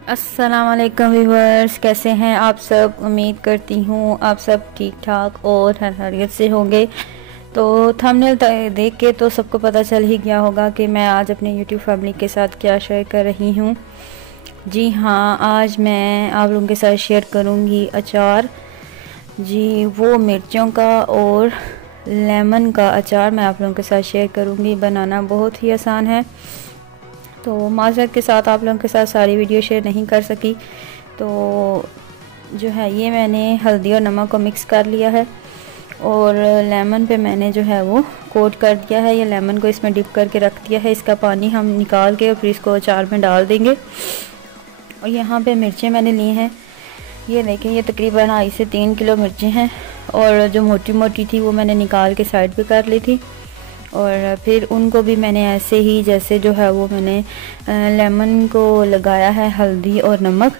अस्सलाम वालेकुम व्यूअर्स, कैसे हैं आप सब। उम्मीद करती हूँ आप सब ठीक ठाक और खैरियत से होंगे। तो थंबनेल देख के तो सबको पता चल ही गया होगा कि मैं आज अपने यूट्यूब फैमिली के साथ क्या शेयर कर रही हूँ। जी हाँ, आज मैं आप लोगों के साथ शेयर करूँगी अचार। जी, वो मिर्चों का और लेमन का अचार मैं आप लोगों के साथ शेयर करूँगी। बनाना बहुत ही आसान है, तो माज़रत के साथ आप लोगों के साथ सारी वीडियो शेयर नहीं कर सकी। तो जो है ये मैंने हल्दी और नमक को मिक्स कर लिया है और लेमन पे मैंने जो है वो कोट कर दिया है। ये लेमन को इसमें डिप करके रख दिया है। इसका पानी हम निकाल के और फिर इसको अचार में डाल देंगे। और यहाँ पे मिर्चें मैंने ली हैं, ये देखें, ये तकरीबन 2.5 से 3 किलो मिर्चें हैं। और जो मोटी मोटी थी वो मैंने निकाल के साइड पे कर ली थी। और फिर उनको भी मैंने ऐसे ही जैसे जो है वो मैंने लेमन को लगाया है हल्दी और नमक,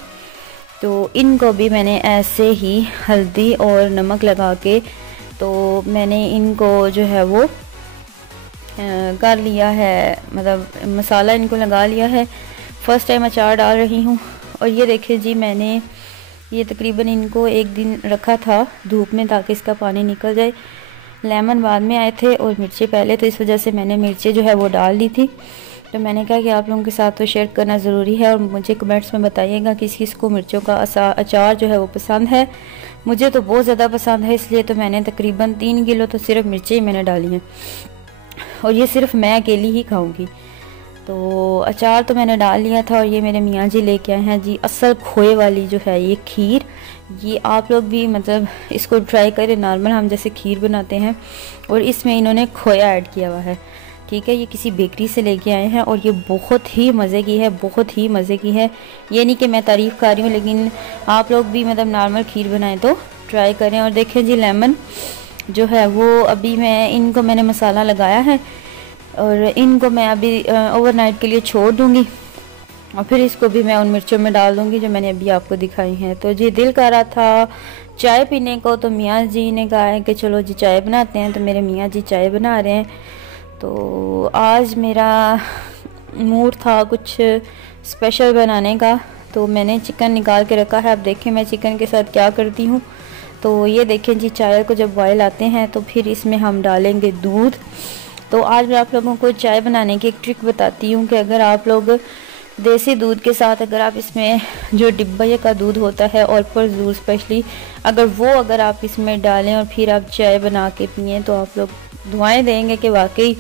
तो इनको भी मैंने ऐसे ही हल्दी और नमक लगा के तो मैंने इनको जो है वो कर लिया है, मतलब मसाला इनको लगा लिया है। फ़र्स्ट टाइम अचार डाल रही हूँ। और ये देखिए जी, मैंने ये तकरीबन इनको 1 दिन रखा था धूप में ताकि इसका पानी निकल जाए। लेमन बाद में आए थे और मिर्ची पहले, तो इस वजह से मैंने मिर्ची जो है वो डाल दी थी। तो मैंने कहा कि आप लोगों के साथ तो शेयर करना ज़रूरी है। और मुझे कमेंट्स में बताइएगा किस किस को मिर्चों का अचार जो है वो पसंद है। मुझे तो बहुत ज़्यादा पसंद है, इसलिए तो मैंने तकरीबन 3 किलो तो सिर्फ मिर्ची ही मैंने डाली हैं। और ये सिर्फ मैं अकेली ही खाऊँगी। तो अचार तो मैंने डाल लिया था। और ये मेरे मियाँ जी लेके आए हैं जी असल खोए वाली जो है ये खीर। ये आप लोग भी मतलब इसको ट्राई करें, नॉर्मल हम जैसे खीर बनाते हैं और इसमें इन्होंने खोया ऐड किया हुआ है। ठीक है, ये किसी बेकरी से लेके आए हैं और ये बहुत ही मज़े की है, बहुत ही मज़े की है। ये नहीं कि मैं तारीफ़ कर रही हूँ, लेकिन आप लोग भी मतलब नॉर्मल खीर बनाएं तो ट्राई करें। और देखें जी, लेमन जो है वो अभी इनको मैंने मसाला लगाया है और इनको मैं अभी ओवरनाइट के लिए छोड़ दूँगी और फिर इसको भी मैं उन मिर्चों में डाल दूँगी जो मैंने अभी आपको दिखाई हैं। तो जी दिल कर रहा था चाय पीने को, तो मियाँ जी ने कहा है कि चलो जी चाय बनाते हैं। तो मेरे मियाँ जी चाय बना रहे हैं। तो आज मेरा मूड था कुछ स्पेशल बनाने का, तो मैंने चिकन निकाल के रखा है। अब देखें मैं चिकन के साथ क्या करती हूँ। तो ये देखें जी, चाय को जब बॉयल आते हैं तो फिर इसमें हम डालेंगे दूध। तो आज मैं आप लोगों को चाय बनाने की एक ट्रिक बताती हूँ कि अगर आप लोग देसी दूध के साथ अगर आप इसमें जो डिब्बे का दूध होता है और पर दूध स्पेशली अगर आप इसमें डालें और फिर आप चाय बना के पिएँ तो आप लोग दुआएं देंगे कि वाकई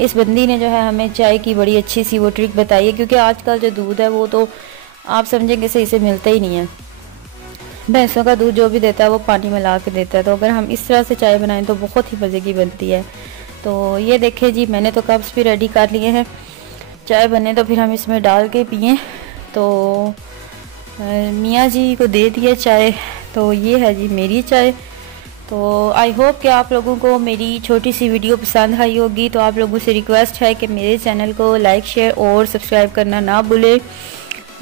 इस बंदी ने जो है हमें चाय की बड़ी अच्छी सी वो ट्रिक बताई है। क्योंकि आजकल जो दूध है वो तो आप समझेंगे सही से मिलता ही नहीं है। भैंसों का दूध जो भी देता है वो पानी मिला के देता है। तो अगर हम इस तरह से चाय बनाएं तो बहुत ही मज़े की बनती है। तो ये देखिए जी, मैंने तो कप्स भी रेडी कर लिए हैं। चाय बने तो फिर हम इसमें डाल के पिएँ। तो मियाँ जी को दे दिए चाय। तो ये है जी मेरी चाय। तो आई होप कि आप लोगों को मेरी छोटी सी वीडियो पसंद आई होगी। तो आप लोगों से रिक्वेस्ट है कि मेरे चैनल को लाइक, शेयर और सब्सक्राइब करना ना भूलें।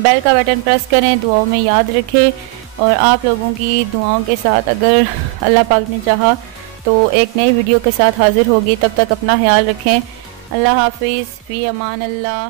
बेल का बटन प्रेस करें, दुआओं में याद रखें। और आप लोगों की दुआओं के साथ अगर अल्लाह पाक ने चाहा तो एक नई वीडियो के साथ हाज़िर होगी। तब तक अपना ख्याल रखें। अल्लाह हाफिज़, फ़ी अमान अल्लाह।